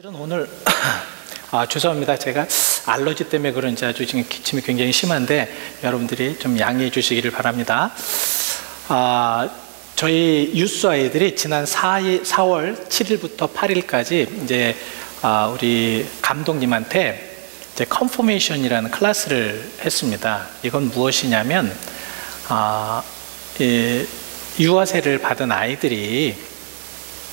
실은 오늘 죄송합니다. 제가 알러지 때문에 그런지 아주 지금 기침이 굉장히 심한데 여러분들이 좀 양해해 주시기를 바랍니다. 저희 유스 아이들이 지난 4월 7일부터 8일까지 이제 우리 감독님한테 이제 컨포메이션이라는 클래스를 했습니다. 이건 무엇이냐면 유아세를 받은 아이들이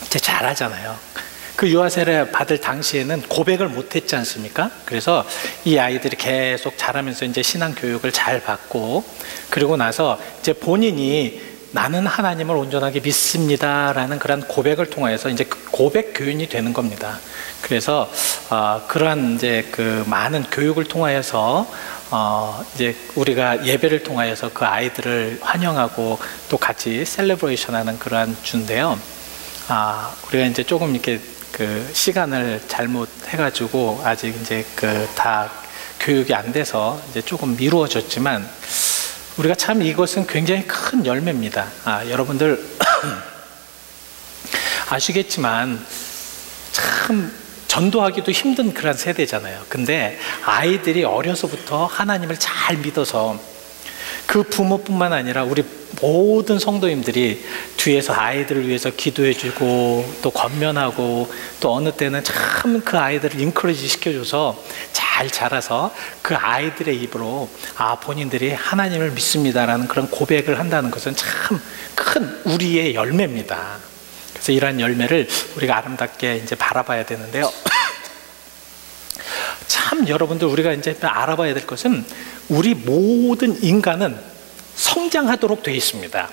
이제 잘하잖아요. 그 유아세를 받을 당시에는 고백을 못했지 않습니까? 그래서 이 아이들이 계속 자라면서 이제 신앙 교육을 잘 받고, 그리고 나서 이제 본인이 나는 하나님을 온전하게 믿습니다라는 그런 고백을 통해서 이제 고백 교인이 되는 겁니다. 그래서 그러한 이제 그 많은 교육을 통하여서 이제 우리가 예배를 통하여서 그 아이들을 환영하고 또 같이 셀레브레이션하는 그러한 주인데요. 우리가 이제 조금 이렇게 그 시간을 잘못 해가지고 아직 이제 그 다 교육이 안 돼서 이제 조금 미루어졌지만, 우리가 참 이것은 굉장히 큰 열매입니다. 여러분들 아시겠지만 참 전도하기도 힘든 그런 세대잖아요. 근데 아이들이 어려서부터 하나님을 잘 믿어서 그 부모뿐만 아니라 우리 모든 성도님들이 뒤에서 아이들을 위해서 기도해주고 또 권면하고 또 어느 때는 참 그 아이들을 인커리지 시켜줘서 잘 자라서 그 아이들의 입으로 본인들이 하나님을 믿습니다라는 그런 고백을 한다는 것은 참 큰 우리의 열매입니다. 그래서 이러한 열매를 우리가 아름답게 이제 바라봐야 되는데요. 참 여러분들 우리가 이제 알아봐야 될 것은 우리 모든 인간은 성장하도록 되어 있습니다.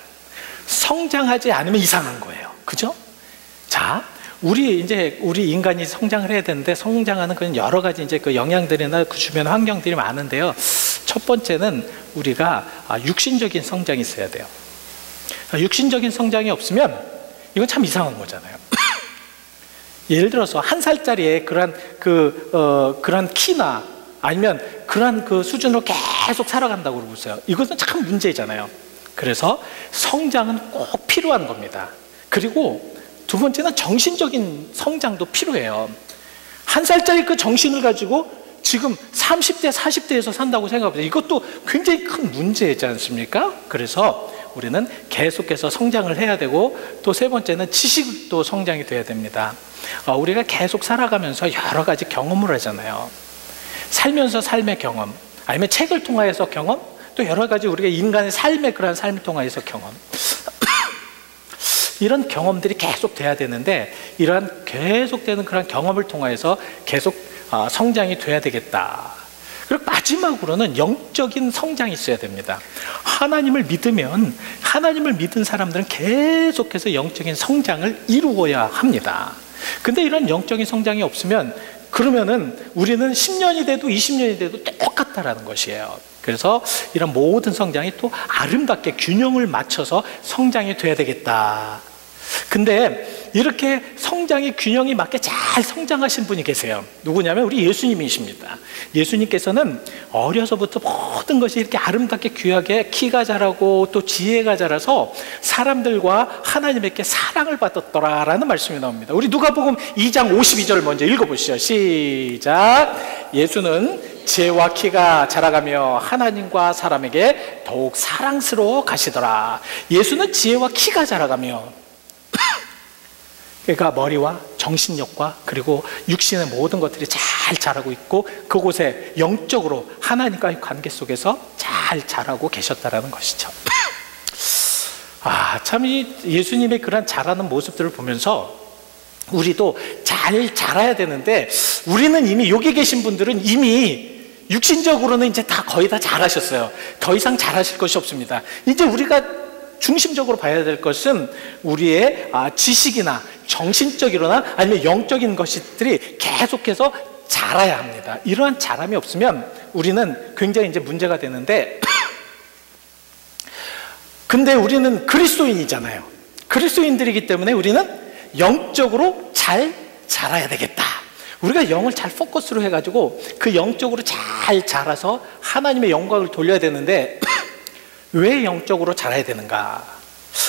성장하지 않으면 이상한 거예요. 그죠? 자, 우리 인간이 성장을 해야 되는데 성장하는 그런 여러 가지 이제 그 영향들이나 그 주변 환경들이 많은데요. 첫 번째는 우리가 육신적인 성장이 있어야 돼요. 육신적인 성장이 없으면 이건 참 이상한 거잖아요. 예를 들어서 1살짜리의 그런 키나 아니면 그런 그 수준으로 계속 살아간다고 그러고 있어요. 이것은 참 문제잖아요. 그래서 성장은 꼭 필요한 겁니다. 그리고 두 번째는 정신적인 성장도 필요해요. 1살짜리 그 정신을 가지고 지금 30대, 40대에서 산다고 생각해보세요. 이것도 굉장히 큰 문제이지 않습니까? 그래서 우리는 계속해서 성장을 해야 되고, 또 세 번째는 지식도 성장이 돼야 됩니다. 우리가 계속 살아가면서 여러 가지 경험을 하잖아요. 살면서 삶의 경험, 아니면 책을 통하여서 경험, 또 여러 가지 우리가 인간의 삶의 그런 삶을 통하여서 경험. 이런 경험들이 계속 돼야 되는데, 이러한 계속되는 그런 경험을 통하여서 계속 성장이 돼야 되겠다. 그리고 마지막으로는 영적인 성장이 있어야 됩니다. 하나님을 믿으면, 하나님을 믿은 사람들은 계속해서 영적인 성장을 이루어야 합니다. 근데 이런 영적인 성장이 없으면 그러면은 우리는 10년이 돼도 20년이 돼도 똑같다라는 것이에요. 그래서 이런 모든 성장이 또 아름답게 균형을 맞춰서 성장이 돼야 되겠다. 근데 이렇게 성장이 균형이 맞게 잘 성장하신 분이 계세요. 누구냐면 우리 예수님이십니다. 예수님께서는 어려서부터 모든 것이 이렇게 아름답게 귀하게 키가 자라고 또 지혜가 자라서 사람들과 하나님에게 사랑을 받았더라라는 말씀이 나옵니다. 우리 누가복음 2장 52절을 먼저 읽어보시죠. 시작. 예수는 지혜와 키가 자라가며 하나님과 사람에게 더욱 사랑스러워 가시더라. 예수는 지혜와 키가 자라가며, 그러니까 머리와 정신력과 그리고 육신의 모든 것들이 잘 자라고 있고, 그곳에 영적으로 하나님과의 관계 속에서 잘 자라고 계셨다라는 것이죠. 참 이 예수님의 그런 자라는 모습들을 보면서 우리도 잘 자라야 되는데, 우리는 이미 여기 계신 분들은 이미 육신적으로는 이제 다 거의 다 잘하셨어요. 더 이상 잘하실 것이 없습니다. 이제 우리가 중심적으로 봐야 될 것은 우리의 지식이나 정신적이거나 아니면 영적인 것들이 계속해서 자라야 합니다. 이러한 자람이 없으면 우리는 굉장히 이제 문제가 되는데, 근데 우리는 그리스도인이잖아요. 그리스도인들이기 때문에 우리는 영적으로 잘 자라야 되겠다. 우리가 영을 잘 포커스로 해가지고 그 영적으로 잘 자라서 하나님의 영광을 돌려야 되는데, 왜 영적으로 자라야 되는가?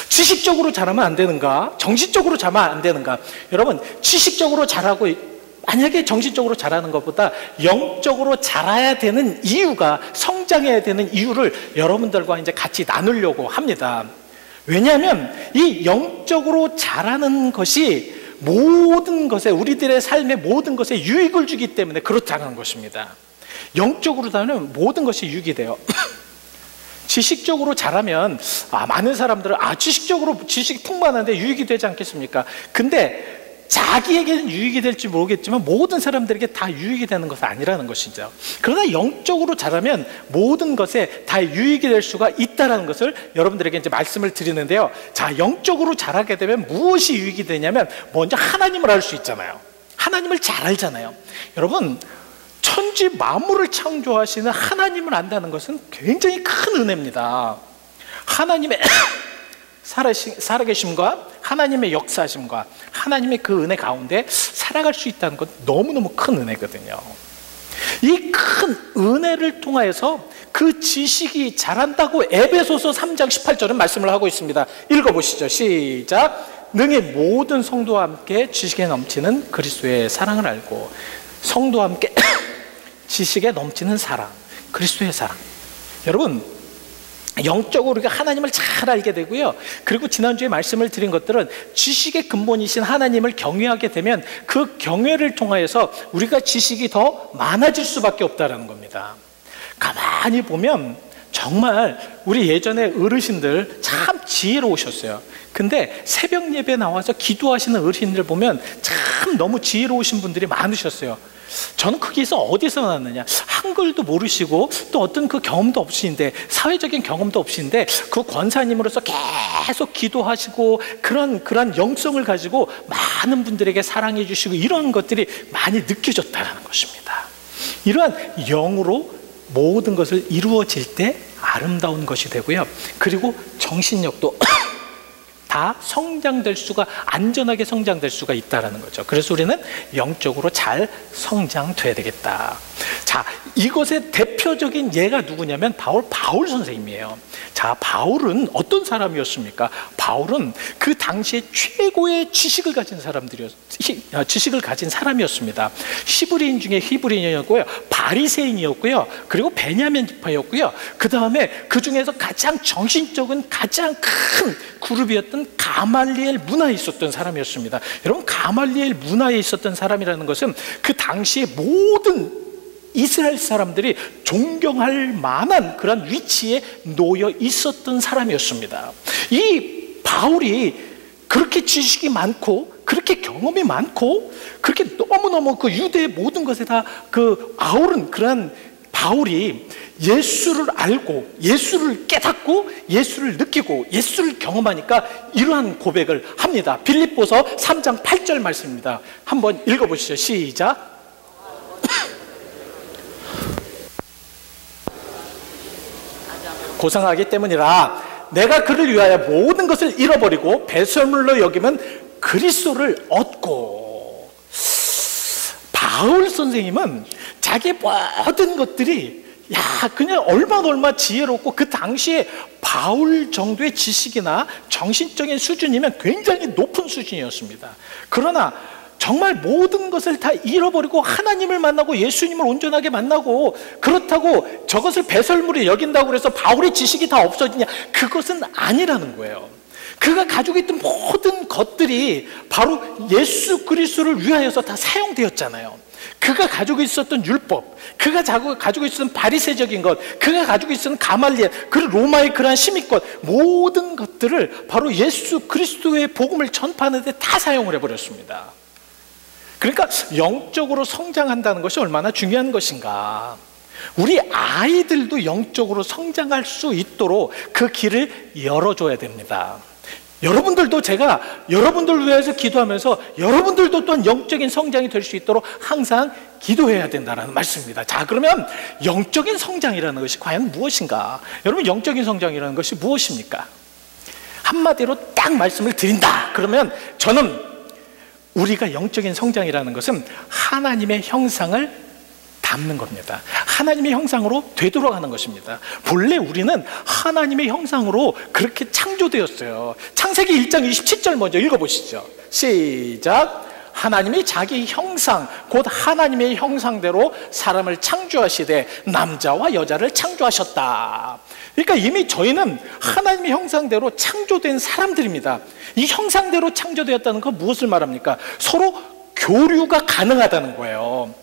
지식적으로 자라면 안 되는가? 정신적으로 자라면 안 되는가? 여러분, 지식적으로 자라고 만약에 정신적으로 자라는 것보다 영적으로 자라야 되는 이유가, 성장해야 되는 이유를 여러분들과 이제 같이 나누려고 합니다. 왜냐하면 이 영적으로 자라는 것이 모든 것에, 우리들의 삶의 모든 것에 유익을 주기 때문에 그렇다는 것입니다. 영적으로 자라면 모든 것이 유익이 돼요. 지식적으로 자라면 많은 사람들은 지식 풍부한데 유익이 되지 않겠습니까? 근데 자기에게는 유익이 될지 모르겠지만 모든 사람들에게 다 유익이 되는 것은 아니라는 것이죠. 그러나 영적으로 자라면 모든 것에 다 유익이 될 수가 있다는 것을 여러분들에게 이제 말씀을 드리는데요. 자, 영적으로 자라게 되면 무엇이 유익이 되냐면 먼저 하나님을 알 수 있잖아요. 하나님을 잘 알잖아요. 여러분, 천지 만물을 창조하시는 하나님을 안다는 것은 굉장히 큰 은혜입니다. 하나님의 살아계심과 하나님의 역사심과 하나님의 그 은혜 가운데 살아갈 수 있다는 것 너무너무 큰 은혜거든요. 이 큰 은혜를 통하여서 그 지식이 자란다고 에베소서 3장 18절은 말씀을 하고 있습니다. 읽어보시죠. 시작. 능히 모든 성도와 함께 지식에 넘치는 그리스도의 사랑을 알고, 성도와 함께 지식에 넘치는 사랑, 그리스도의 사랑. 여러분, 영적으로 우리가 하나님을 잘 알게 되고요. 그리고 지난주에 말씀을 드린 것들은 지식의 근본이신 하나님을 경외하게 되면 그 경외를 통하여서 우리가 지식이 더 많아질 수밖에 없다는 겁니다. 가만히 보면 정말 우리 예전에 어르신들 참 지혜로우셨어요. 근데 새벽 예배 나와서 기도하시는 어르신들 보면 참 너무 지혜로우신 분들이 많으셨어요. 저는 거기서 어디서 나왔느냐, 한글도 모르시고 또 어떤 그 경험도 없으신데, 사회적인 경험도 없으신데 그 권사님으로서 계속 기도하시고 그런 영성을 가지고 많은 분들에게 사랑해 주시고 이런 것들이 많이 느껴졌다는 것입니다. 이러한 영으로 모든 것을 이루어질 때 아름다운 것이 되고요. 그리고 정신력도 다 성장될 수가, 안전하게 성장될 수가 있다는 거죠. 그래서 우리는 영적으로 잘 성장돼야 되겠다. 자, 이것의 대표적인 예가 누구냐면 바울 선생님이에요. 자, 바울은 어떤 사람이었습니까? 바울은 그 당시에 최고의 지식을 가진 사람이었습니다. 히브리인 중에 히브리인이었고요, 바리새인이었고요, 그리고 베냐민 지파였고요. 그 다음에 그 중에서 가장 정신적인 가장 큰 그룹이었던 가말리엘 문화에 있었던 사람이었습니다. 여러분, 가말리엘 문화에 있었던 사람이라는 것은 그 당시에 모든 이스라엘 사람들이 존경할 만한 그런 위치에 놓여 있었던 사람이었습니다. 이 바울이 그렇게 지식이 많고 그렇게 경험이 많고 그렇게 너무너무 그 유대의 모든 것에 다 그 아우른 그런 바울이 예수를 알고 예수를 깨닫고 예수를 느끼고 예수를 경험하니까 이러한 고백을 합니다. 빌립보서 3장 8절 말씀입니다. 한번 읽어보시죠. 시작. 고상하기 때문이라 내가 그를 위하여 모든 것을 잃어버리고 배설물로 여기면 그리스도를 얻고. 바울 선생님은 자기의 모든 것들이 그냥 얼마 지혜롭고 그 당시에 바울 정도의 지식이나 정신적인 수준이면 굉장히 높은 수준이었습니다. 그러나 정말 모든 것을 다 잃어버리고 하나님을 만나고 예수님을 온전하게 만나고 그렇다고 저것을 배설물에 여긴다고 해서 바울의 지식이 다 없어지냐? 그것은 아니라는 거예요. 그가 가지고 있던 모든 것들이 바로 예수 그리스도를 위하여서 다 사용되었잖아요. 그가 가지고 있었던 율법, 그가 가지고 있었던 바리새적인 것, 그가 가지고 있었던 가말리엘, 그리고 로마의 그러한 심의권, 모든 것들을 바로 예수 그리스도의 복음을 전파하는 데 다 사용을 해버렸습니다. 그러니까 영적으로 성장한다는 것이 얼마나 중요한 것인가. 우리 아이들도 영적으로 성장할 수 있도록 그 길을 열어줘야 됩니다. 여러분들도 제가 여러분들 위해서 기도하면서 여러분들도 또한 영적인 성장이 될 수 있도록 항상 기도해야 된다는 말씀입니다. 자, 그러면 영적인 성장이라는 것이 과연 무엇인가? 여러분, 영적인 성장이라는 것이 무엇입니까? 한마디로 딱 말씀을 드린다 그러면 저는 우리가 영적인 성장이라는 것은 하나님의 형상을 담는 겁니다. 하나님의 형상으로 되돌아가는 것입니다. 본래 우리는 하나님의 형상으로 그렇게 창조되었어요. 창세기 1장 27절 먼저 읽어보시죠. 시작. 하나님이 자기 형상, 곧 하나님의 형상대로 사람을 창조하시되 남자와 여자를 창조하셨다. 그러니까 이미 저희는 하나님의 형상대로 창조된 사람들입니다. 이 형상대로 창조되었다는 건 무엇을 말합니까? 서로 교류가 가능하다는 거예요.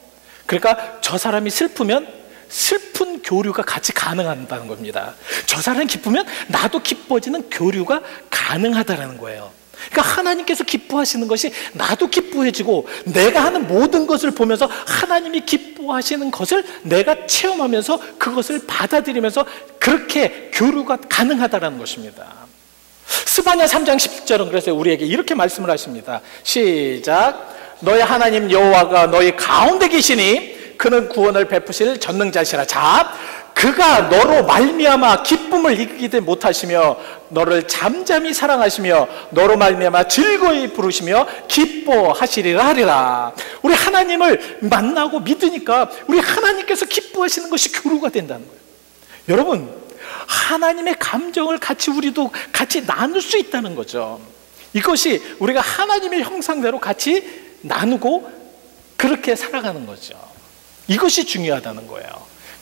그러니까 저 사람이 슬프면 슬픈 교류가 같이 가능하다는 겁니다. 저 사람이 기쁘면 나도 기뻐지는 교류가 가능하다는 거예요. 그러니까 하나님께서 기뻐하시는 것이 나도 기뻐해지고, 내가 하는 모든 것을 보면서 하나님이 기뻐하시는 것을 내가 체험하면서 그것을 받아들이면서 그렇게 교류가 가능하다는 것입니다. 스바냐 3장 10절은 그래서 우리에게 이렇게 말씀을 하십니다. 시작. 너희 하나님 여호와가 너희 가운데 계시니 그는 구원을 베푸실 전능자시라. 자, 그가 너로 말미암아 기쁨을 이기지 못하시며 너를 잠잠히 사랑하시며 너로 말미암아 즐거이 부르시며 기뻐하시리라 하리라. 우리 하나님을 만나고 믿으니까 우리 하나님께서 기뻐하시는 것이 교류가 된다는 거예요. 여러분, 하나님의 감정을 우리도 같이 나눌 수 있다는 거죠. 이것이 우리가 하나님의 형상대로 같이 나누고 그렇게 살아가는 거죠. 이것이 중요하다는 거예요.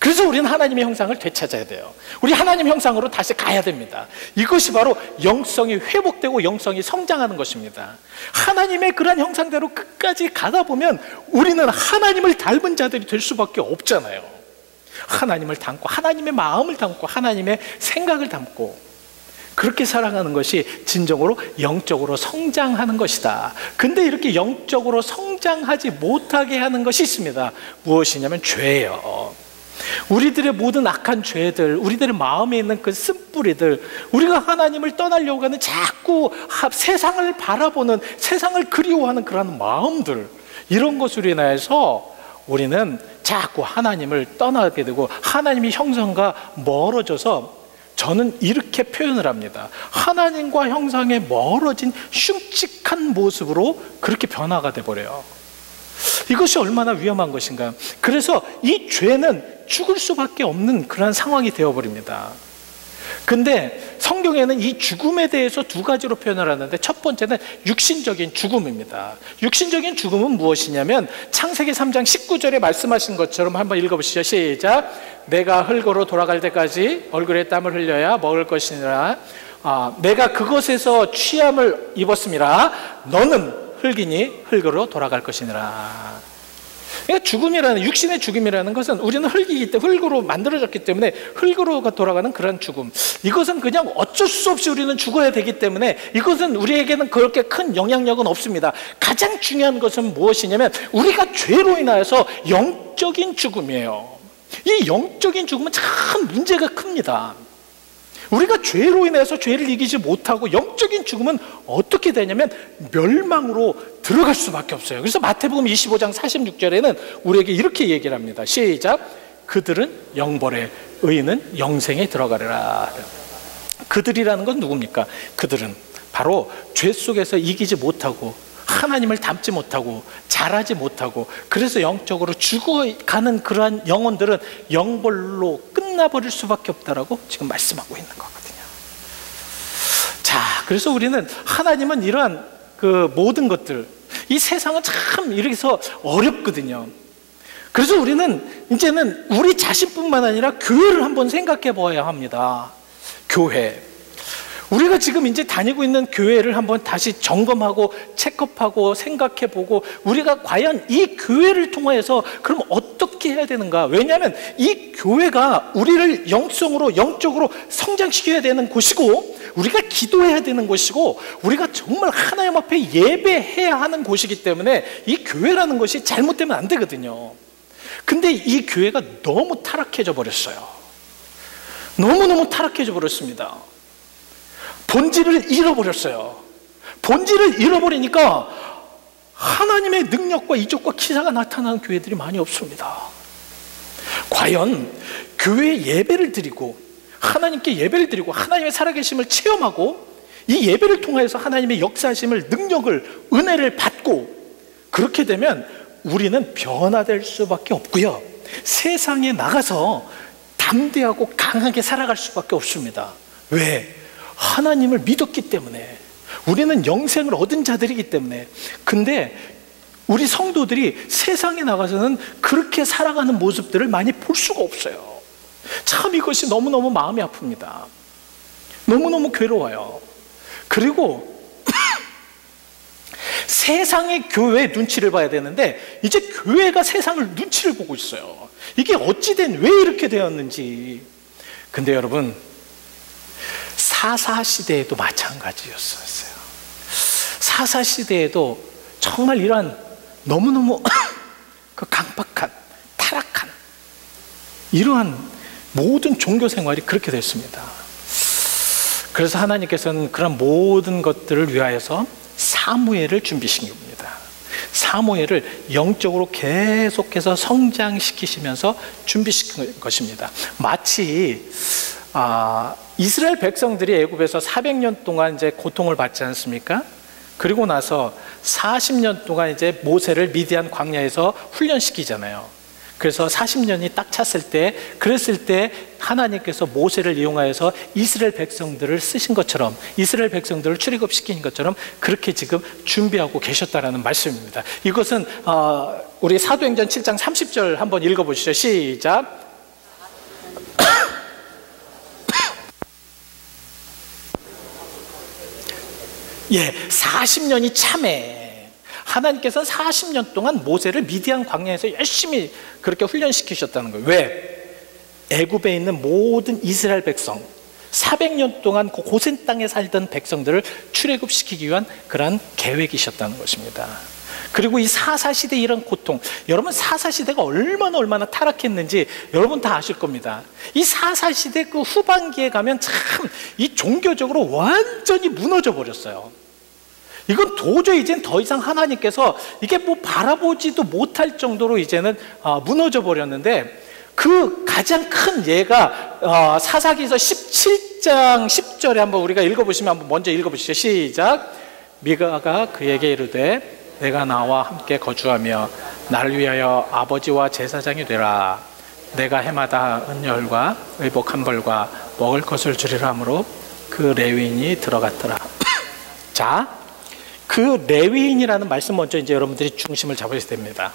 그래서 우리는 하나님의 형상을 되찾아야 돼요. 우리 하나님 형상으로 다시 가야 됩니다. 이것이 바로 영성이 회복되고 영성이 성장하는 것입니다. 하나님의 그런 형상대로 끝까지 가다 보면 우리는 하나님을 닮은 자들이 될 수밖에 없잖아요. 하나님을 닮고 하나님의 마음을 닮고 하나님의 생각을 닮고 그렇게 살아가는 것이 진정으로 영적으로 성장하는 것이다. 근데 이렇게 영적으로 성장하지 못하게 하는 것이 있습니다. 무엇이냐면 죄예요. 우리들의 모든 악한 죄들, 우리들의 마음에 있는 그 쓴뿌리들, 우리가 하나님을 떠나려고 하는 자꾸 세상을 바라보는, 세상을 그리워하는 그런 마음들, 이런 것으로 인하여서 우리는 자꾸 하나님을 떠나게 되고 하나님의 형상과 멀어져서, 저는 이렇게 표현을 합니다. 하나님과 형상에 멀어진 흉측한 모습으로 그렇게 변화가 돼버려요. 이것이 얼마나 위험한 것인가. 그래서 이 죄는 죽을 수밖에 없는 그런 상황이 되어버립니다. 근데 성경에는 이 죽음에 대해서 두 가지로 표현을 하는데, 첫 번째는 육신적인 죽음입니다. 육신적인 죽음은 무엇이냐면 창세기 3장 19절에 말씀하신 것처럼 한번 읽어보시죠. 시작. 내가 흙으로 돌아갈 때까지 얼굴에 땀을 흘려야 먹을 것이니라. 내가 그것에서 취함을 입었음이라. 너는 흙이니 흙으로 돌아갈 것이니라. 그러니까 죽음이라는, 육신의 죽음이라는 것은 우리는 흙이기 때문에, 흙으로 만들어졌기 때문에 흙으로 돌아가는 그런 죽음, 이것은 그냥 어쩔 수 없이 우리는 죽어야 되기 때문에 이것은 우리에게는 그렇게 큰 영향력은 없습니다. 가장 중요한 것은 무엇이냐면 우리가 죄로 인하여서 영적인 죽음이에요. 이 영적인 죽음은 참 문제가 큽니다. 우리가 죄로 인해서 죄를 이기지 못하고 영적인 죽음은 어떻게 되냐면 멸망으로 들어갈 수밖에 없어요. 그래서 마태복음 25장 46절에는 우리에게 이렇게 얘기를 합니다. 시작. 그들은 영벌에, 의인은 영생에 들어가리라. 그들이라는 건 누굽니까? 그들은 바로 죄 속에서 이기지 못하고 하나님을 닮지 못하고 잘하지 못하고, 그래서 영적으로 죽어가는 그러한 영혼들은 영벌로 끝나버릴 수밖에 없다라고 지금 말씀하고 있는 거거든요. 자, 그래서 우리는, 하나님은 이러한 그 모든 것들, 이 세상은 참 이래서 어렵거든요. 그래서 우리는 이제는 우리 자신뿐만 아니라 교회를 한번 생각해 보아야 합니다. 교회, 우리가 지금 이제 다니고 있는 교회를 한번 다시 점검하고 체크업하고 생각해보고, 우리가 과연 이 교회를 통해서 그럼 어떻게 해야 되는가. 왜냐하면 이 교회가 우리를 영적으로 성장시켜야 되는 곳이고, 우리가 기도해야 되는 곳이고, 우리가 정말 하나님 앞에 예배해야 하는 곳이기 때문에 이 교회라는 것이 잘못되면 안 되거든요. 근데 이 교회가 너무 타락해져 버렸어요. 너무너무 타락해져 버렸습니다. 본질을 잃어버렸어요. 본질을 잃어버리니까 하나님의 능력과 이적과 기사가 나타나는 교회들이 많이 없습니다. 과연 교회에 예배를 드리고 하나님께 예배를 드리고 하나님의 살아계심을 체험하고 이 예배를 통해서 하나님의 역사하심을, 능력을, 은혜를 받고, 그렇게 되면 우리는 변화될 수밖에 없고요, 세상에 나가서 담대하고 강하게 살아갈 수밖에 없습니다. 왜? 하나님을 믿었기 때문에, 우리는 영생을 얻은 자들이기 때문에. 근데 우리 성도들이 세상에 나가서는 그렇게 살아가는 모습들을 많이 볼 수가 없어요. 참 이것이 너무너무 마음이 아픕니다. 너무너무 괴로워요. 그리고 세상의 교회 눈치를 봐야 되는데 이제 교회가 세상을 눈치를 보고 있어요. 이게 어찌된 왜 이렇게 되었는지. 근데 여러분, 사사시대에도 마찬가지였어요. 사사시대에도 정말 이러한 너무너무 그 강박한, 타락한 이러한 모든 종교 생활이 그렇게 됐습니다. 그래서 하나님께서는 그런 모든 것들을 위하여서 사무엘을 준비시킨 겁니다. 사무엘을 영적으로 계속해서 성장시키시면서 준비시킨 것입니다. 마치 이스라엘 백성들이 애굽에서 400년 동안 이제 고통을 받지 않습니까? 그리고 나서 40년 동안 이제 모세를 미디안 광야에서 훈련시키잖아요. 그래서 40년이 딱 찼을 때, 그랬을 때 하나님께서 모세를 이용하여서 이스라엘 백성들을 쓰신 것처럼, 이스라엘 백성들을 출애굽시킨 것처럼 그렇게 지금 준비하고 계셨다라는 말씀입니다. 이것은 우리 사도행전 7장 30절 한번 읽어보시죠. 시작. 예, 40년이 참해. 하나님께서 40년 동안 모세를 미디안 광야에서 열심히 그렇게 훈련시키셨다는 거예요. 왜? 애굽에 있는 모든 이스라엘 백성, 400년 동안 그 고센 땅에 살던 백성들을 출애굽시키기 위한 그러한 계획이셨다는 것입니다. 그리고 이 사사시대 이런 고통, 여러분 사사시대가 얼마나 타락했는지 여러분 다 아실 겁니다. 이 사사시대 그 후반기에 가면 참 이 종교적으로 완전히 무너져 버렸어요. 이건 도저히 이젠 더 이상 하나님께서 이게 뭐 바라보지도 못할 정도로 이제는 무너져 버렸는데, 그 가장 큰 예가 사사기서 17장 10절에 한번 우리가 읽어보시면 한번 먼저 읽어보시죠. 시작. 미가가 그에게 이르되 내가 나와 함께 거주하며 나를 위하여 아버지와 제사장이 되라. 내가 해마다 은열과 의복 한 벌과 먹을 것을 주리라 하므로 그 레위인이 들어갔더라. 자, 그 레위인이라는 말씀 먼저 이제 여러분들이 중심을 잡으셔야 됩니다.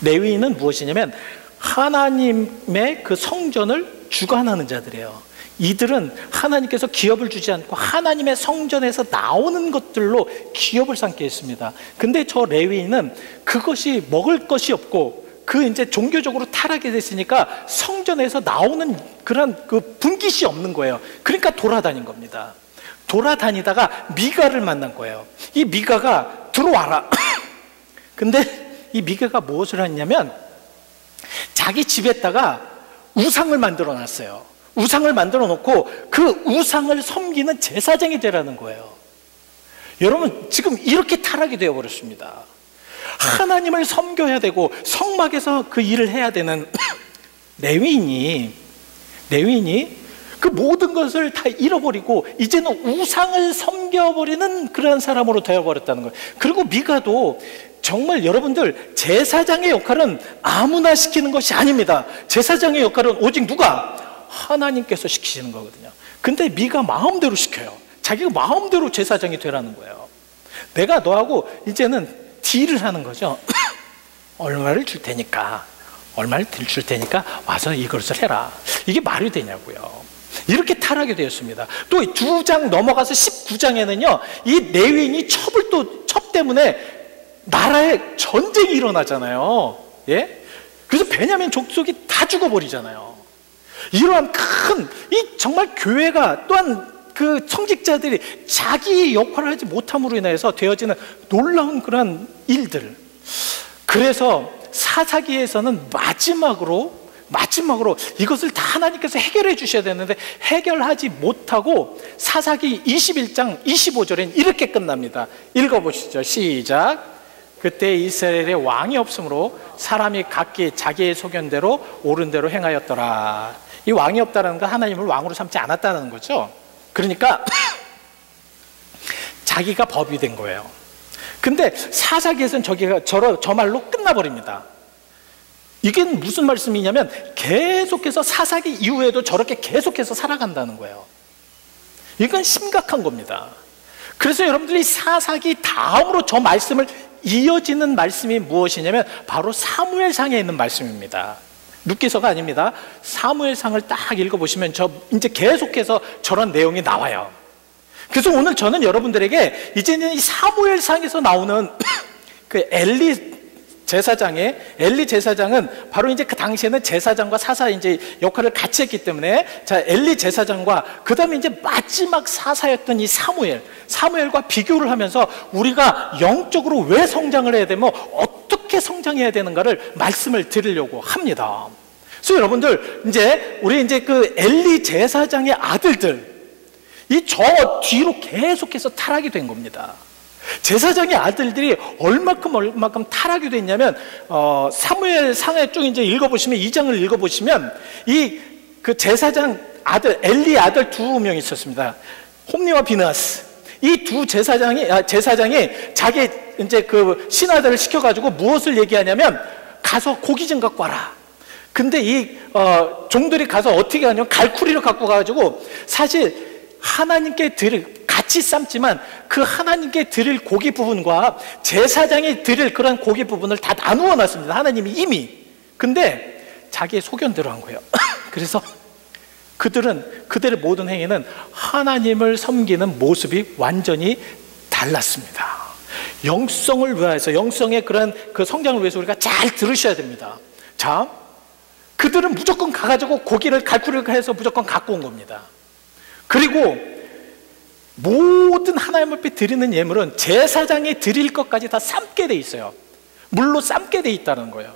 레위인은 무엇이냐면 하나님의 그 성전을 주관하는 자들이에요. 이들은 하나님께서 기업을 주지 않고 하나님의 성전에서 나오는 것들로 기업을 삼게 했습니다. 근데 저 레위인은 그것이 먹을 것이 없고 그 이제 종교적으로 타락이 됐으니까 성전에서 나오는 그런 그 분깃이 없는 거예요. 그러니까 돌아다닌 겁니다. 돌아다니다가 미가를 만난 거예요. 이 미가가 들어와라. 근데 이 미가가 무엇을 했냐면 자기 집에다가 우상을 만들어 놨어요. 우상을 만들어 놓고 그 우상을 섬기는 제사장이 되라는 거예요. 여러분 지금 이렇게 타락이 되어 버렸습니다. 하나님을 섬겨야 되고 성막에서 그 일을 해야 되는 레위인이 그 모든 것을 다 잃어버리고 이제는 우상을 섬겨버리는 그런 사람으로 되어버렸다는 거예요. 그리고 미가도 정말 여러분들 제사장의 역할은 아무나 시키는 것이 아닙니다. 제사장의 역할은 오직 누가? 하나님께서 시키시는 거거든요. 근데 미가 마음대로 시켜요. 자기가 마음대로 제사장이 되라는 거예요. 내가 너하고 이제는 딜을 하는 거죠. 얼마를 줄 테니까 와서 이것을 해라. 이게 말이 되냐고요. 이렇게 타락이 되었습니다. 또 2장 넘어가서 19장에는요 이 레위인이 첩 때문에 나라에 전쟁이 일어나잖아요. 예? 그래서 베냐민 족속이 다 죽어버리잖아요. 이러한 이 정말 교회가 또한 그 성직자들이 자기 역할을 하지 못함으로 인해서 되어지는 놀라운 그런 일들. 그래서 사사기에서는 마지막으로 이것을 다 하나님께서 해결해 주셔야 되는데 해결하지 못하고 사사기 21장 25절엔 이렇게 끝납니다. 읽어보시죠. 시작. 그때 이스라엘에 왕이 없으므로 사람이 각기 자기의 소견대로 옳은 대로 행하였더라. 이 왕이 없다는 건 하나님을 왕으로 삼지 않았다는 거죠. 그러니까 자기가 법이 된 거예요. 근데 사사기에서는 저 말로 끝나버립니다. 이게 무슨 말씀이냐면 계속해서 사사기 이후에도 저렇게 계속해서 살아간다는 거예요. 이건 심각한 겁니다. 그래서 여러분들이 사사기 다음으로 저 말씀을 이어지는 말씀이 무엇이냐면 바로 사무엘상에 있는 말씀입니다. 룻기서가 아닙니다. 사무엘상을 딱 읽어보시면 이제 계속해서 저런 내용이 나와요. 그래서 오늘 저는 여러분들에게 이제는 이 사무엘상에서 나오는 그 엘리 제사장은 바로 이제 그 당시에는 제사장과 사사 이제 역할을 같이 했기 때문에, 자, 엘리 제사장과 그 다음에 이제 마지막 사사였던 이 사무엘과 비교를 하면서 우리가 영적으로 왜 성장을 해야 되며 어떻게 성장해야 되는가를 말씀을 드리려고 합니다. 그래서 여러분들, 우리 그 엘리 제사장의 아들들, 이 저 뒤로 계속해서 타락이 된 겁니다. 제사장의 아들들이 얼마큼 타락이 됐냐면, 사무엘상에 쭉 이제 읽어보시면, 2장을 읽어보시면, 그 제사장 아들, 엘리 아들 2명 있었습니다. 홈니와 비느하스. 이 두 제사장이 자기 이제 그 신하들을 시켜가지고 무엇을 얘기하냐면, 가서 고기 좀 갖고 와라. 근데 종들이 가서 어떻게 하냐면, 갈쿠리를 갖고 가가지고, 사실 하나님께 같이 삶지만 그 하나님께 드릴 고기 부분과 제사장이 드릴 그런 고기 부분을 다 나누어 놨습니다. 하나님이 이미. 근데 자기의 소견대로 한 거예요. 그래서 그들의 모든 행위는 하나님을 섬기는 모습이 완전히 달랐습니다. 영성을 위해서, 영성의 그런 그 성장을 위해서 우리가 잘 들으셔야 됩니다. 자, 그들은 무조건 가가지고 고기를 갈쿠리를 해서 무조건 갖고 온 겁니다. 그리고 모든 하나님 앞에 드리는 예물은 제사장이 드릴 것까지 다 삶게 돼 있어요. 물로 삶게 돼 있다는 거예요.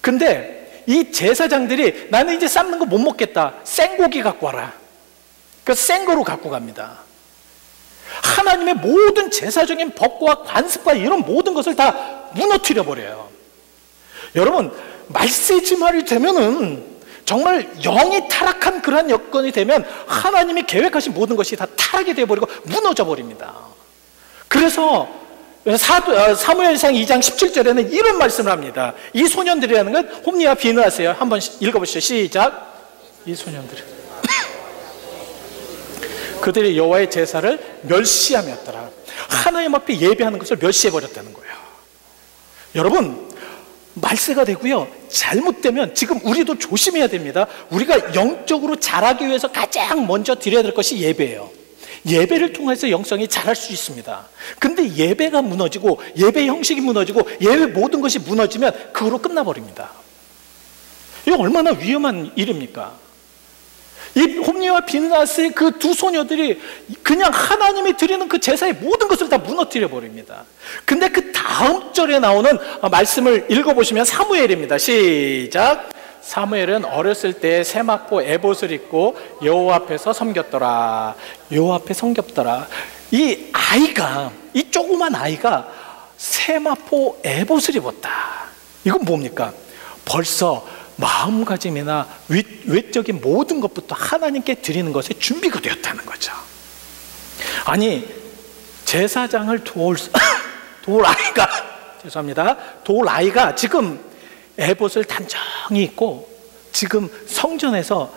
근데 이 제사장들이 나는 이제 삶는 거 못 먹겠다, 생고기 갖고 와라. 그 생거로 갖고 갑니다. 하나님의 모든 제사적인 법과 관습과 이런 모든 것을 다 무너뜨려 버려요. 여러분, 말세지 말이 되면은 정말 영이 타락한 그러한 여건이 되면 하나님이 계획하신 모든 것이 다 타락이 되어버리고 무너져 버립니다. 그래서 사무엘상 2장 17절에는 이런 말씀을 합니다. 이 소년들이라는 건 홈니와 비느하스예요. 한번 읽어보시죠. 시작. 이 소년들은 그들이 여호와의 제사를 멸시함이었더라. 하나님 앞에 예배하는 것을 멸시해버렸다는 거예요. 여러분, 말세가 되고요, 잘못되면 지금 우리도 조심해야 됩니다. 우리가 영적으로 자라기 위해서 가장 먼저 드려야 될 것이 예배예요. 예배를 통해서 영성이 자랄 수 있습니다. 근데 예배가 무너지고 예배 형식이 무너지고 예배 모든 것이 무너지면 그거로 끝나버립니다. 이거 얼마나 위험한 일입니까? 이 홈니와 비느하스의 그 두 소녀들이 그냥 하나님이 드리는 그 제사의 모든 것을 다 무너뜨려 버립니다. 근데 그 다음 절에 나오는 말씀을 읽어보시면 사무엘입니다. 시작. 사무엘은 어렸을 때 세마포 에봇을 입고 여호와 앞에서 섬겼더라. 여호와 앞에 섬겼더라. 이 조그만 아이가 세마포 에봇을 입었다. 이건 뭡니까? 벌써 마음가짐이나 외적인 모든 것부터 하나님께 드리는 것에 준비가 되었다는 거죠. 아니, 제사장을 도울 아이가 지금 에봇을 단정히 입고 지금 성전에서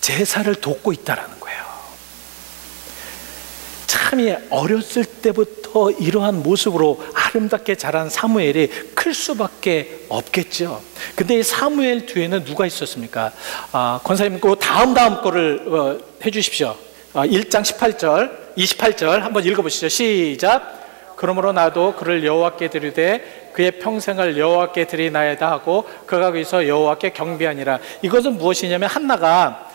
제사를 돕고 있다라는 거예요. 참, 어렸을 때부터 이러한 모습으로 아름답게 자란 사무엘이 클 수밖에 없겠죠. 근데 이 사무엘 뒤에는 누가 있었습니까? 권사님, 그 다음 거를 해주십시오. 1장 28절 한번 읽어보시죠. 시작. 그러므로 나도 그를 여호와께 드리되 그의 평생을 여호와께 드리나이다 하고 그가 거기서 여호와께 경배하니라. 이것은 무엇이냐면, 한나가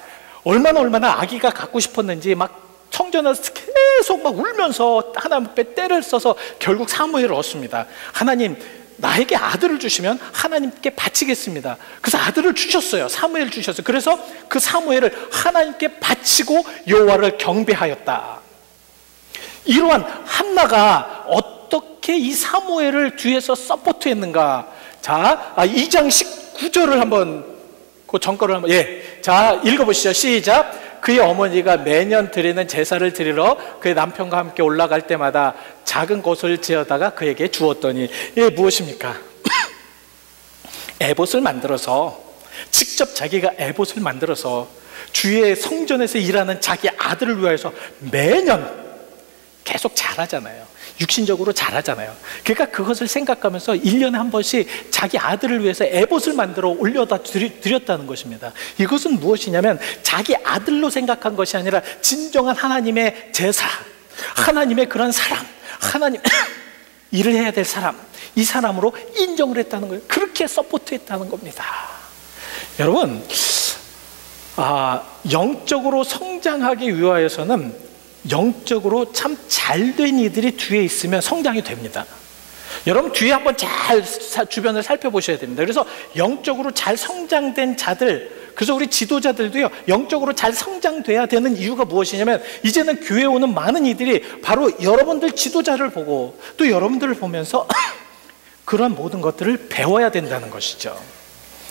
얼마나 아기가 갖고 싶었는지 막 성전에서 계속 막 울면서 하나님 앞에 때를 써서 결국 사무엘을 얻습니다. 하나님, 나에게 아들을 주시면 하나님께 바치겠습니다. 그래서 아들을 주셨어요. 사무엘을 주셨어요. 그래서 그 사무엘을 하나님께 바치고 여호와를 경배하였다. 이러한 한나가 어떻게 이 사무엘을 뒤에서 서포트했는가? 자, 2장 19절을 한번, 그 전거를 한번, 자, 읽어보시죠. 시작. 그의 어머니가 매년 드리는 제사를 드리러 그의 남편과 함께 올라갈 때마다 작은 곳을 지어다가 그에게 주었더니, 이게 무엇입니까? 에봇을 만들어서, 직접 자기가 에봇을 만들어서 주의 성전에서 일하는 자기 아들을 위해서 매년 계속 자라잖아요. 육신적으로 자라잖아요. 그러니까 그것을 생각하면서 1년에 한 번씩 자기 아들을 위해서 에봇을 만들어 올려다 드렸다는 것입니다. 이것은 무엇이냐면 자기 아들로 생각한 것이 아니라 진정한 하나님의 제사, 하나님의 그런 사람, 하나님 일을 해야 될 사람, 이 사람으로 인정을 했다는 거예요. 그렇게 서포트했다는 겁니다. 여러분, 영적으로 성장하기 위하여서는 영적으로 참 잘된 이들이 뒤에 있으면 성장이 됩니다. 여러분, 뒤에 한번 잘 주변을 살펴보셔야 됩니다. 그래서 영적으로 잘 성장된 자들, 그래서 우리 지도자들도요, 영적으로 잘 성장돼야 되는 이유가 무엇이냐면, 이제는 교회에 오는 많은 이들이 바로 여러분들 지도자를 보고 또 여러분들을 보면서 그런 모든 것들을 배워야 된다는 것이죠.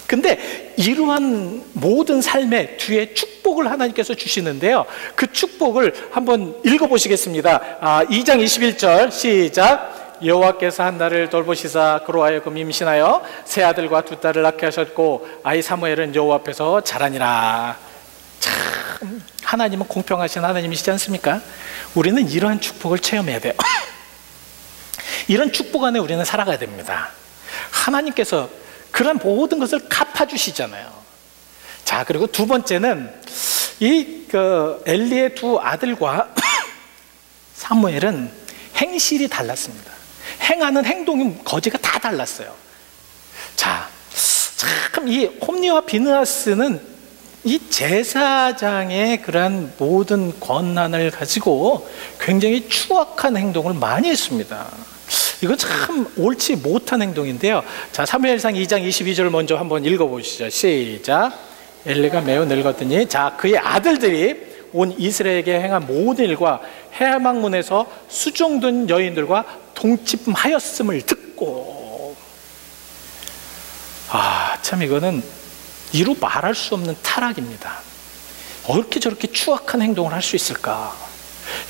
근데 이러한 모든 삶의 뒤에 축복을 하나님께서 주시는데요, 그 축복을 한번 읽어보시겠습니다. 2장 21절 시작. 여호와께서 한나를 돌보시사 그로 하여금 임신하여 세 아들과 두 딸을 낳게 하셨고 아이 사무엘은 여호와 앞에서 자라니라. 참 하나님은 공평하신 하나님이시지 않습니까? 우리는 이러한 축복을 체험해야 돼요. 이런 축복 안에 우리는 살아가야 됩니다. 하나님께서 그런 모든 것을 갚아주시잖아요. 자, 그리고 두 번째는 엘리의 두 아들과 사무엘은 행실이 달랐습니다. 행하는 행동이 거지가 다 달랐어요. 자, 참 이 홈니와 비느하스는 이 제사장의 그런 모든 권한을 가지고 굉장히 추악한 행동을 많이 했습니다. 이건 참 옳지 못한 행동인데요. 자, 사무엘상 2장 22절 먼저 한번 읽어보시죠. 시작. 엘리가 매우 늙었더니 자, 그의 아들들이 온 이스라엘에게 행한 모든 일과 해망문에서 수종된 여인들과 동침하였음을 듣고, 참 이거는 이루 말할 수 없는 타락입니다. 어떻게 저렇게 추악한 행동을 할 수 있을까?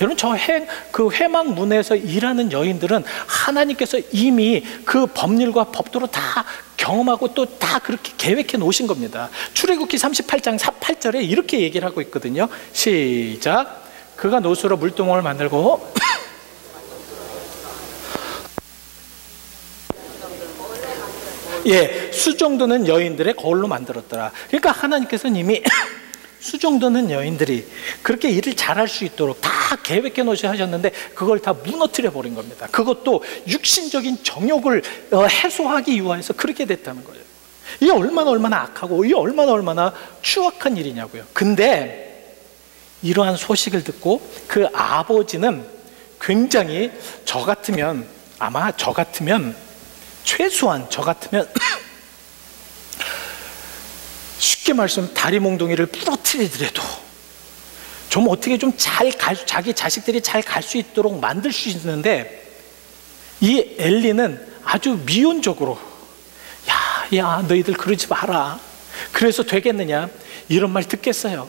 여러분, 그 회막문에서 일하는 여인들은 하나님께서 이미 그 법률과 법도로 다 경험하고 또 다 그렇게 계획해 놓으신 겁니다. 출애굽기 38장 8절에 이렇게 얘기를 하고 있거든요. 시작. 그가 노수로 물두멍을 만들고 수정도는 여인들의 거울로 만들었더라. 그러니까 하나님께서는 이미 수정도는 여인들이 그렇게 일을 잘할 수 있도록 다 계획해 놓으셨는데 그걸 다 무너뜨려 버린 겁니다. 그것도 육신적인 정욕을 해소하기 위해서 그렇게 됐다는 거예요. 이게 얼마나 악하고 이게 얼마나 추악한 일이냐고요. 근데 이러한 소식을 듣고 그 아버지는 굉장히 최소한 저 같으면 쉽게 말씀 다리 몽둥이를 부러뜨리더라도 좀 어떻게 좀 자기 자식들이 잘 갈 수 있도록 만들 수 있는데, 이 엘리는 아주 미온적으로 야 너희들 그러지 마라. 그래서 되겠느냐? 이런 말 듣겠어요?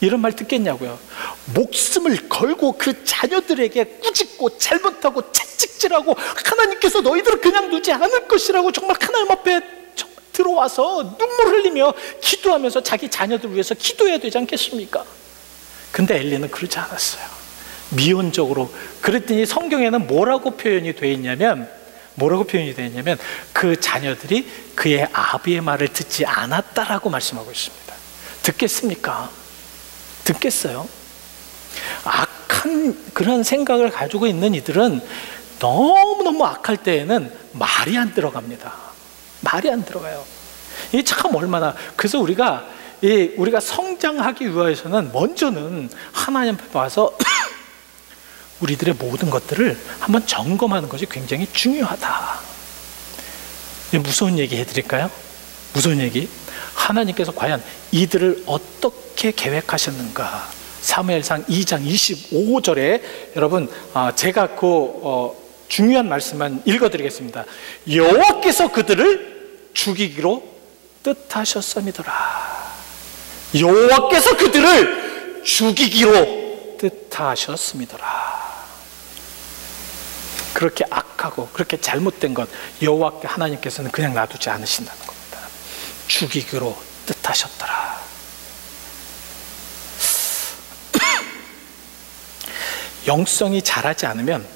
이런 말 듣겠냐고요? 목숨을 걸고 그 자녀들에게 꾸짖고 잘못하고 채찍질하고 하나님께서 너희들을 그냥 두지 않을 것이라고 정말 하나님 앞에 들어와서 눈물 흘리며 기도하면서 자기 자녀들 위해서 기도해야 되지 않겠습니까? 근데 엘리는 그러지 않았어요. 미온적으로. 그랬더니 성경에는 뭐라고 표현이 되어 있냐면 그 자녀들이 그의 아비의 말을 듣지 않았다라고 말씀하고 있습니다. 듣겠습니까? 듣겠어요? 악한 그런 생각을 가지고 있는 이들은 너무너무 악할 때에는 말이 안 들어갑니다. 말이 안 들어가요. 이게 참 그래서 우리가 성장하기 위해서는 먼저는 하나님 앞에 와서 우리들의 모든 것들을 한번 점검하는 것이 굉장히 중요하다. 무서운 얘기 해드릴까요? 무서운 얘기. 하나님께서 과연 이들을 어떻게 계획하셨는가? 사무엘상 2장 25절에 여러분, 제가 중요한 말씀만 읽어드리겠습니다. 여호와께서 그들을 죽이기로 뜻하셨음이더라. 여호와께서 그들을 죽이기로 뜻하셨음이더라. 그렇게 악하고 그렇게 잘못된 것 여호와께 하나님께서는 그냥 놔두지 않으신다는 겁니다. 죽이기로 뜻하셨더라. 영성이 자라지 않으면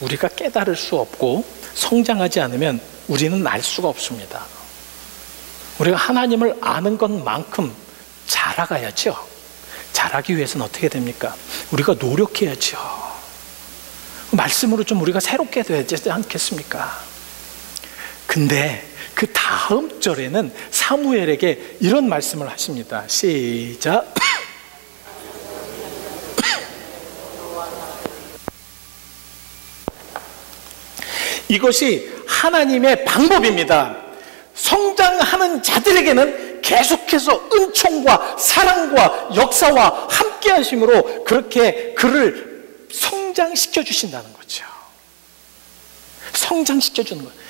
우리가 깨달을 수 없고, 성장하지 않으면 우리는 알 수가 없습니다. 우리가 하나님을 아는 것만큼 자라가야죠. 자라기 위해서는 어떻게 됩니까? 우리가 노력해야죠. 말씀으로 좀 우리가 새롭게 되지 않겠습니까? 근데 그 다음 절에는 사무엘에게 이런 말씀을 하십니다. 시작. 이것이 하나님의 방법입니다. 성장하는 자들에게는 계속해서 은총과 사랑과 역사와 함께 하심으로 그렇게 그를 성장시켜 주신다는 거죠. 성장시켜 주는 거예요.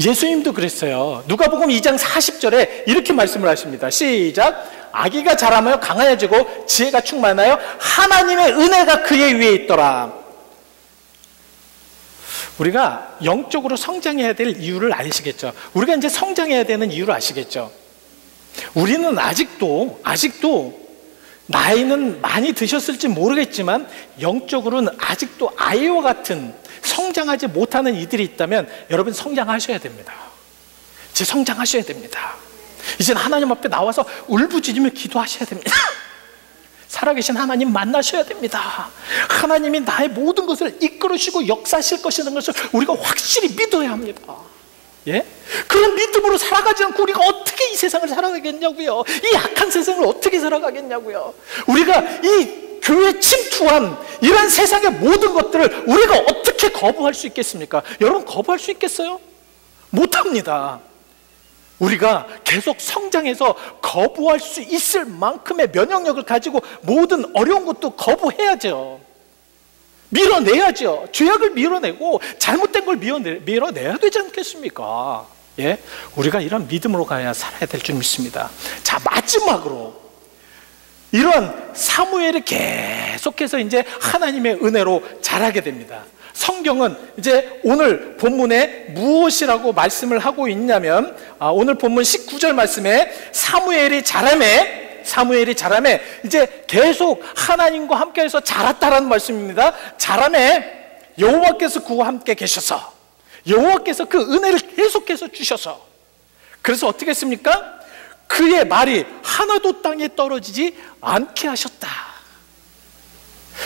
예수님도 그랬어요. 누가복음 2장 40절에 이렇게 말씀을 하십니다. 시작. 아기가 자라며 강하여지고 지혜가 충만하여 하나님의 은혜가 그의 위에 있더라. 우리가 영적으로 성장해야 될 이유를 아시겠죠? 우리가 이제 성장해야 되는 이유를 아시겠죠? 우리는 아직도 나이는 많이 드셨을지 모르겠지만 영적으로는 아직도 아이와 같은 성장하지 못하는 이들이 있다면 여러분 성장하셔야 됩니다. 이제 성장하셔야 됩니다. 이제 하나님 앞에 나와서 울부짖으며 기도하셔야 됩니다. 살아계신 하나님 만나셔야 됩니다. 하나님이 나의 모든 것을 이끌으시고 역사하실 것이라는 것을 우리가 확실히 믿어야 합니다. 예? 그런 믿음으로 살아가지 않고 우리가 어떻게 이 세상을 살아가겠냐고요. 이 악한 세상을 어떻게 살아가겠냐고요. 우리가 이 교회 침투한 이런 세상의 모든 것들을 우리가 어떻게 거부할 수 있겠습니까? 여러분 거부할 수 있겠어요? 못합니다. 우리가 계속 성장해서 거부할 수 있을 만큼의 면역력을 가지고 모든 어려운 것도 거부해야죠. 밀어내야죠. 죄악을 밀어내고 잘못된 걸 밀어내야 되지 않겠습니까? 예? 우리가 이런 믿음으로 가야 살아야 될 줄 믿습니다. 자, 마지막으로 이런 사무엘이 계속해서 이제 하나님의 은혜로 자라게 됩니다. 성경은 이제 오늘 본문에 무엇이라고 말씀을 하고 있냐면 오늘 본문 19절 말씀에 사무엘이 자라매 이제 계속 하나님과 함께해서 자랐다라는 말씀입니다. 자라매 여호와께서 그와 함께 계셔서 여호와께서 그 은혜를 계속해서 주셔서 그래서 어떻게 했습니까? 그의 말이 하나도 땅에 떨어지지 않게 하셨다.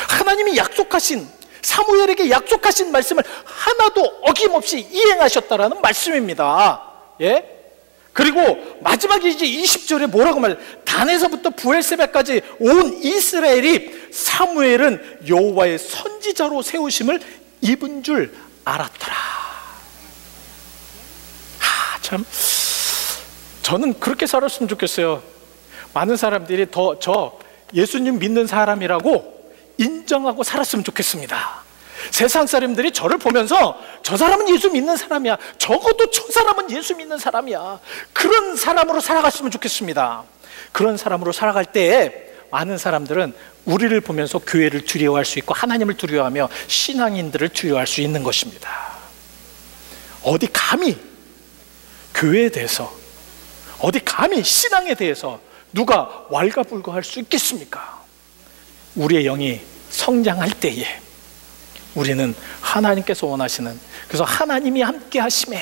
하나님이 약속하신 사무엘에게 약속하신 말씀을 하나도 어김없이 이행하셨다라는 말씀입니다. 예? 그리고 마지막에 이제 20절에 뭐라고 말해요? 단에서부터 부엘세바까지 온 이스라엘이 사무엘은 여호와의 선지자로 세우심을 입은 줄 알았더라. 참 저는 그렇게 살았으면 좋겠어요. 많은 사람들이 저 예수님 믿는 사람이라고 인정하고 살았으면 좋겠습니다. 세상 사람들이 저를 보면서 저 사람은 예수 믿는 사람이야, 적어도 저 사람은 예수 믿는 사람이야, 그런 사람으로 살아갔으면 좋겠습니다. 그런 사람으로 살아갈 때에 많은 사람들은 우리를 보면서 교회를 두려워할 수 있고 하나님을 두려워하며 신앙인들을 두려워할 수 있는 것입니다. 어디 감히 교회에 대해서, 어디 감히 신앙에 대해서 누가 왈가불가할 수 있겠습니까? 우리의 영이 성장할 때에 우리는 하나님께서 원하시는, 그래서 하나님이 함께 하심에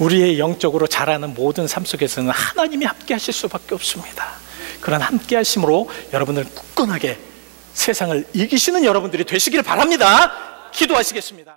우리의 영적으로 자라는 모든 삶 속에서는 하나님이 함께 하실 수밖에 없습니다. 그런 함께 하심으로 여러분들 굳건하게 세상을 이기시는 여러분들이 되시길 바랍니다. 기도하시겠습니다.